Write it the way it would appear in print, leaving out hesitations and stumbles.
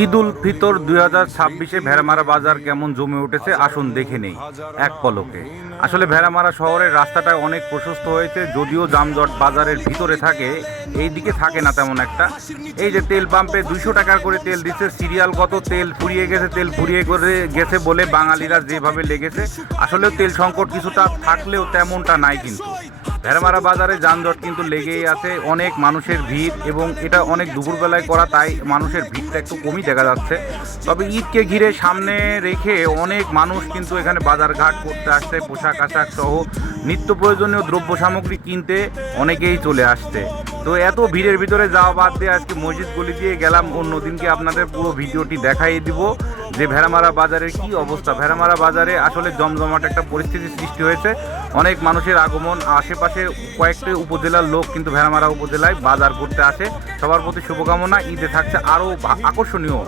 ঈদ উল ফিতর 2026-এ ভেড়ামারা বাজার কেমন জমে উঠেছে আসুন দেখে নেই এক পলকে। আসলে ভেড়ামারা শহরের রাস্তাটা অনেক প্রশস্ত হয়েছে, যদিও যানজট বাজারের ভিতরে থাকে, এই দিকে থাকে না তেমন একটা। এই যে তেল পাম্পে 200 টাকার করে তেল দিচ্ছে, সিরিয়াল কত, তেল ফুরিয়ে গেছে, তেল ফুরিয়ে করে গেছে বলে বাঙালিরা যেভাবে লেগেছে। আসলেও তেল সংকট কিছুটা থাকলেও তেমনটা নাই, কিন্তু ভেড়ামারা বাজারে যানজট কিন্তু লেগেই আছে, অনেক মানুষের ভিড়, এবং এটা অনেক দুপুরবেলায় করা, তাই মানুষের ভিড়টা একটু কমই দেখা যাচ্ছে। তবে ঈদকে ঘিরে সামনে রেখে অনেক মানুষ কিন্তু এখানে বাজারঘাট করতে আসছে, পোশাক আশাক সহ নিত্য প্রয়োজনীয় দ্রব্য সামগ্রী কিনতে অনেকেই চলে আসছে। তো এত ভিড়ের ভিতরে যাওয়া বাদ দিয়ে আজকে মসজিদ গলি দিয়ে গেলাম, অন্যদিনকে আপনাদের পুরো ভিডিওটি দেখাই দিব যে ভেড়ামারা বাজারের কি অবস্থা। ভেড়ামারা বাজারে আসলে জমজমাট একটা পরিস্থিতি সৃষ্টি হয়েছে, অনেক মানুষের আগমন, আশেপাশে কয়েকটি উপজেলার লোক কিন্তু ভেড়ামারা উপজেলায় বাজার করতে আসে। সবার প্রতি শুভকামনা, ঈদে থাকছে আরও আকর্ষণীয়